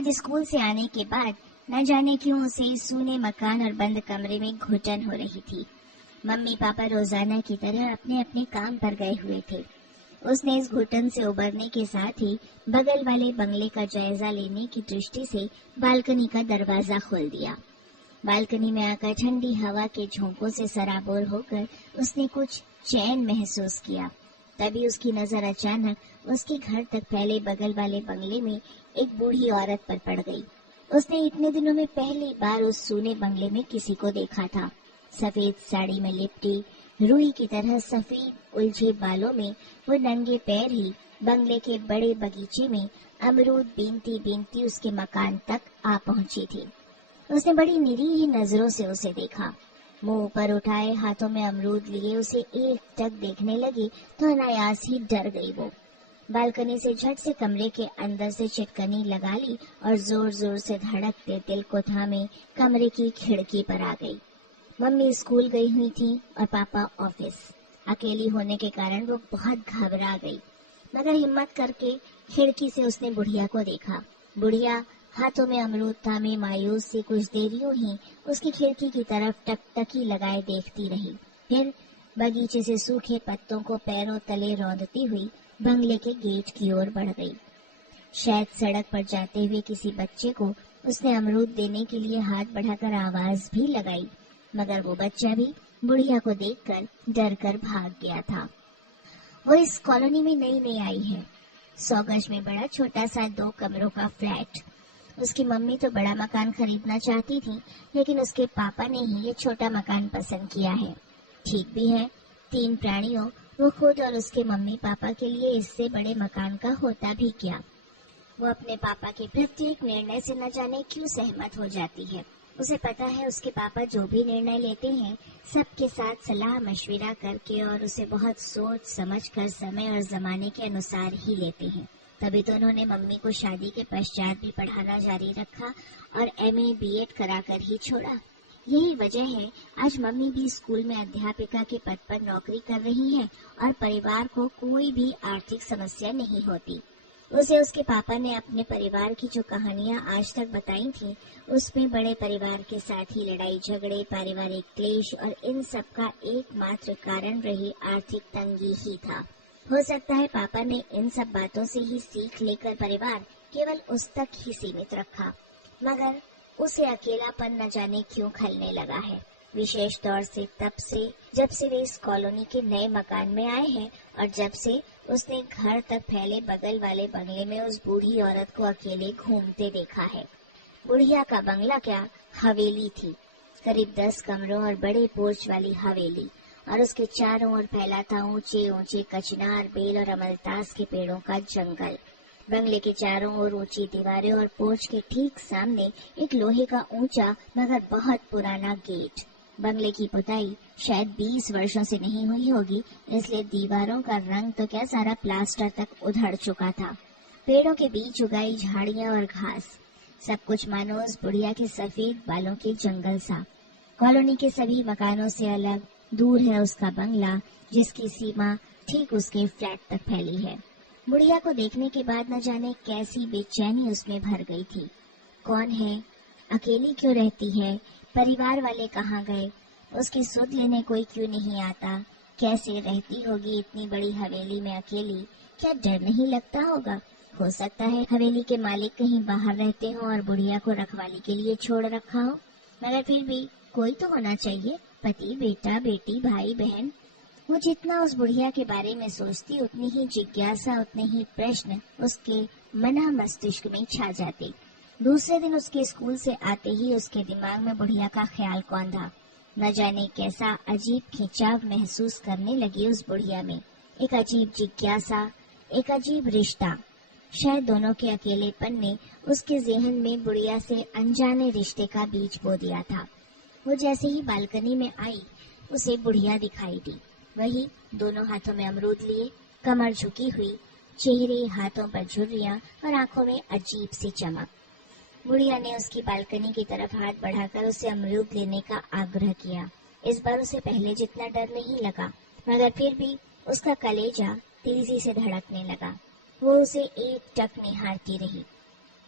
آج اسکول سے آنے کے بعد نہ جانے کیوں اسے سونے مکان اور بند کمرے میں گھٹن ہو رہی تھی۔ ممی پاپا روزانہ کی طرح اپنے اپنے کام پر گئے ہوئے تھے۔ اس نے اس گھٹن سے ابھرنے کے ساتھ ہی بغل والے بنگلے کا جائزہ لینے کی درشٹی سے بالکنی کا دروازہ کھول دیا۔ بالکنی میں آ کر ٹھنڈی ہوا کے جھونکوں سے سرابور ہو کر اس نے کچھ چین محسوس کیا۔ تبھی اس کی نظر اچانک اس کے گھر تک پھیلے بغل والے بنگلے میں ایک بوڑھی عورت پر پڑ گئی۔ اس نے اتنے دنوں میں پہلی بار اس سونے بنگلے میں کسی کو دیکھا تھا۔ سفید ساڑی میں لپٹی، روئی کی طرح سفید الجھے بالوں میں وہ ننگے پیر ہی بنگلے کے بڑے باغیچے میں امرود بینتی بینتی اس کے مکان تک آ پہنچی تھی۔ اس نے بڑی نریح نظروں سے اسے دیکھا، منہ اوپر اٹھائے ہاتھوں میں امرود لیے اسے ایک ٹک دیکھنے لگی تو انایاس ہی ڈر گئی۔ وہ بالکنی سے جھٹ سے کمرے کے اندر سے چٹکنی لگا لی اور زور زور سے دھڑکتے دل کو تھامے کمرے کی کھڑکی پر آ گئی۔ ممی اسکول گئی ہوئی تھی اور پاپا آفس۔ اکیلی ہونے کے کارن وہ بہت گھبرا گئی، مگر ہمت کر کے کھڑکی سے اس نے بڑھیا کو دیکھا۔ بڑھیا ہاتھوں میں امرود تھامے مایوس سے کچھ دیر یوں ہی اس کی کھڑکی کی طرف ٹکٹکی لگائے دیکھتی رہی، پھر باغیچے سے سوکھے پتوں کو پیروں تلے روندتی ہوئی بنگلے کے گیٹ کی اور بڑھ گئی۔ شاید سڑک پر جاتے ہوئے کسی بچے کو اس نے امرود دینے کے لیے ہاتھ بڑھا کر آواز بھی لگائی، مگر وہ بچہ بھی بڑھیا کو دیکھ کر ڈر کر بھاگ گیا تھا۔ وہ اس کالونی میں نئی آئی ہے، 100 گز میں بڑا چھوٹا سا 2 کمروں کا فلیٹ۔ اس کی ممی تو بڑا مکان خریدنا چاہتی تھی، لیکن اس کے پاپا نے ہی یہ چھوٹا مکان پسند کیا ہے۔ ٹھیک بھی ہے، 3 پرانیوں، وہ خود اور اس کے ممی پاپا کے لیے اس سے بڑے مکان کا ہوتا بھی کیا۔ وہ اپنے پاپا کے پرتیک نرنے سے نہ جانے کیوں سہمت ہو جاتی ہے۔ اسے پتا ہے اس کے پاپا جو بھی نرنے لیتے ہیں سب کے ساتھ صلاح مشورہ کر کے اور اسے بہت سوچ سمجھ کر سمے اور زمانے کے انوسار ہی لیتے ہیں۔ تبھی تو انہوں نے ممی کو شادی کے پشچات بھی پڑھانا جاری رکھا اور MA BEd کرا کر ہی چھوڑا۔ یہی وجہ ہے آج ممی بھی اسکول میں ادھیاپکا کے پد پر نوکری کر رہی ہے اور پریوار کو کوئی بھی آرتھک سمسیا نہیں ہوتی۔ اسے اس کے پاپا نے اپنے پریوار کی جو کہانیاں آج تک بتائی تھیں، اس میں بڑے پریوار کے ساتھ ہی لڑائی جھگڑے، پاریوارک کلیش اور ان سب کا ایک ماتر کارن رہی آرتھک تنگی ہی تھا۔ ہو سکتا ہے پاپا نے ان سب باتوں سے ہی سیکھ لے کر پریوار کیول اس تک ہی سیمت رکھا، مگر اسے اکیلا پن نہ جانے کیوں کھلنے لگا ہے، وشیش طور سے تب سے جب سے وہ اس کالونی کے نئے مکان میں آئے ہیں اور جب سے اس نے گھر تک پھیلے بغل والے بنگلے میں اس بوڑھی عورت کو اکیلے گھومتے دیکھا ہے۔ بڑھیا کا بنگلہ کیا، حویلی تھی، قریب 10 کمروں اور بڑے پورچ والی حویلی، اور اس کے چاروں اور پھیلا تھا اونچے اونچے کچنار، بیل اور املتاس کے پیڑوں کا جنگل۔ بنگلے کے چاروں اور اونچی دیواریں اور پورچ کے ٹھیک سامنے ایک لوہے کا اونچا مگر بہت پرانا گیٹ۔ بنگلے کی پتائی شاید 20 برسوں سے نہیں ہوئی ہوگی، اس لیے دیواروں کا رنگ تو کیا سارا پلاسٹر تک ادھڑ چکا تھا۔ پیڑوں کے بیچ اگائی جھاڑیاں اور گھاس، سب کچھ مانو اس بڑھیا کے سفید بالوں کے جنگل سا۔ کالونی کے سبھی مکانوں سے الگ دور ہے اس کا بنگلہ، جس کی سیما ٹھیک اس کے فلیٹ تک پھیلی ہے۔ بڑھیا کو دیکھنے کے بعد نہ جانے کیسی بے چینی اس میں بھر گئی تھی۔ کون ہے؟ اکیلی کیوں رہتی ہے؟ پریوار والے کہاں گئے؟ اس کی سدھ لینے کوئی کیوں نہیں آتا؟ کیسے رہتی ہوگی اتنی بڑی حویلی میں اکیلی؟ کیا ڈر نہیں لگتا ہوگا؟ ہو سکتا ہے حویلی کے مالک کہیں باہر رہتے ہوں اور بڑھیا کو رکھوالی کے لیے چھوڑ رکھا ہو، مگر پھر بھی کوئی تو ہونا چاہیے، پتی، بیٹا، بیٹی، بھائی، بہن۔ وہ جتنا اس بڑھیا کے بارے میں سوچتی اتنی ہی جگیاسا، اتنے ہی پرشن اس کے منہ مستشک میں چھا جاتے۔ دوسرے دن اس کے اسکول سے آتے ہی اس کے دماغ میں بڑھیا کا خیال کوندھا۔ نہ جانے کیسا عجیب کھینچاؤ محسوس کرنے لگی اس بڑھیا میں، ایک عجیب جگیاسا، ایک عجیب رشتہ۔ شاید دونوں کے اکیلے پن نے اس کے ذہن میں بڑھیا سے انجانے رشتے کا بیج بو دیا تھا۔ وہ جیسے ہی بالکنی میں آئی اسے بڑھیا دکھائی دی، وہی دونوں ہاتھوں میں امرود لیے، کمر جھکی ہوئی، چہرے ہاتھوں پر جھریاں اور آنکھوں میں عجیب سی چمک۔ بڑھیا نے اس کی بالکنی کی طرف ہاتھ بڑھا کر اسے امرود لینے کا آگرہ کیا۔ اس بار اسے پہلے جتنا ڈر نہیں لگا، مگر پھر بھی اس کا کلیجہ تیزی سے دھڑکنے لگا۔ وہ اسے ایک ٹک نہارتی رہی۔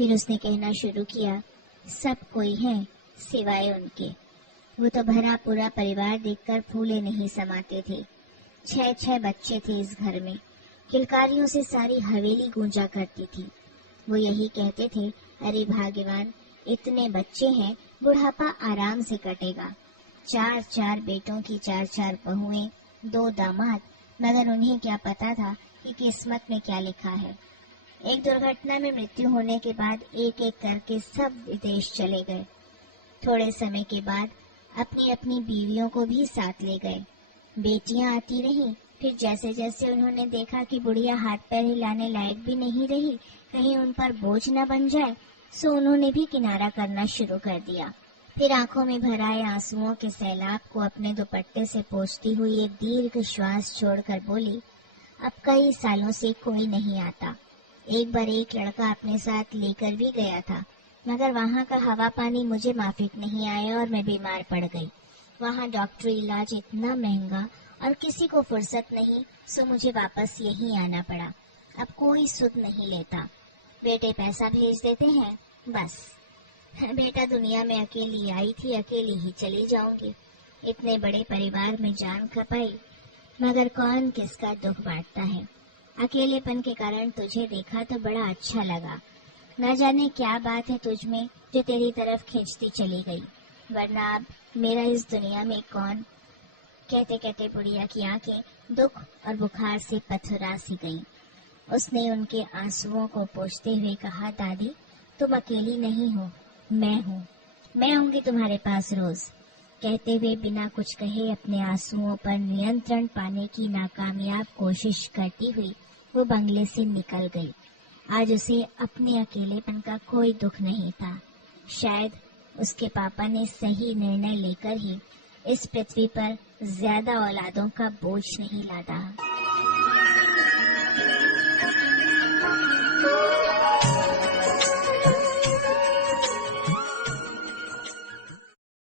پھر اس نے کہنا شروع کیا، سب کوئی ہے سوائے ان کے۔ وہ تو بھرا پورا پریوار دیکھ کر پھولے نہیں سماتے تھے۔ 6 بچے تھے اس گھر میں، کلکاریوں سے ساری حویلی گونجا کرتی تھی۔ وہ یہی کہتے تھے، ارے بھاگوان، اتنے بچے ہیں، بڑھاپا آرام سے کٹے گا۔ 4 بیٹوں کی 4 بہویں، 2 داماد، مگر انہیں کیا پتا تھا کہ قسمت میں کیا لکھا ہے۔ ایک درگھٹنا میں مرتیو ہونے کے بعد ایک ایک کر کے سب ودیش چلے گئے۔ تھوڑے سمے کے بعد اپنی اپنی بیویوں کو بھی ساتھ لے گئے۔ بیٹیاں آتی رہیں، پھر جیسے جیسے انہوں نے دیکھا کہ بڑھیا ہاتھ پیر ہلانے لائق بھی نہیں رہی، کہیں ان پر بوجھ نہ بن جائے، سو انہوں نے بھی کنارہ کرنا شروع کر دیا۔ پھر آنکھوں میں بھر آئے آنسوؤں کے سیلاب کو اپنے دوپٹے سے پوچھتی ہوئی ایک دیرگھ شواس چھوڑ کر بولی، اب کئی سالوں سے کوئی نہیں آتا۔ ایک بار ایک لڑکا اپنے ساتھ لے کر بھی گیا تھا، مگر وہاں کا ہوا پانی مجھے مافک نہیں آیا اور میں بیمار پڑ گئی۔ وہاں ڈاکٹری علاج اتنا مہنگا اور کسی کو فرصت نہیں، سو مجھے واپس یہیں آنا پڑا۔ اب کوئی سود نہیں لیتا، بیٹے پیسہ بھیج دیتے ہیں، بس۔ بیٹا دنیا میں اکیلی آئی تھی، اکیلی ہی چلی جاؤں گی۔ اتنے بڑے پریوار میں جان کھپائی، مگر کون کس کا دکھ بانٹتا ہے۔ اکیلے پن کے کارن تجھے دیکھا تو بڑا اچھا لگا، نہ جانے کیا بات ہے تجھ میں جو تیری طرف کھینچتی چلی گئی، ورنہ اب میرا اس دنیا میں کون۔ کہتے کہتے بڑھیا کی آنکھیں دکھ اور بخار سے پتھرا سی گئیں۔ اس نے ان کے آنسوؤں کو پوچھتے ہوئے کہا، دادی تم اکیلی نہیں ہو، میں ہوں، میں آؤں گی تمہارے پاس روز۔ کہتے ہوئے بنا کچھ کہے اپنے آنسوؤں پر نینترن پانے کی ناکامیاب کوشش کرتی ہوئی وہ بنگلے سے نکل گئی۔ آج اسے اپنے اکیلے پن کا کوئی دکھ نہیں تھا۔ شاید اس کے پاپا نے صحیح نرنے لے کر ہی اس پرتھوی پر زیادہ اولادوں کا بوجھ نہیں لادا۔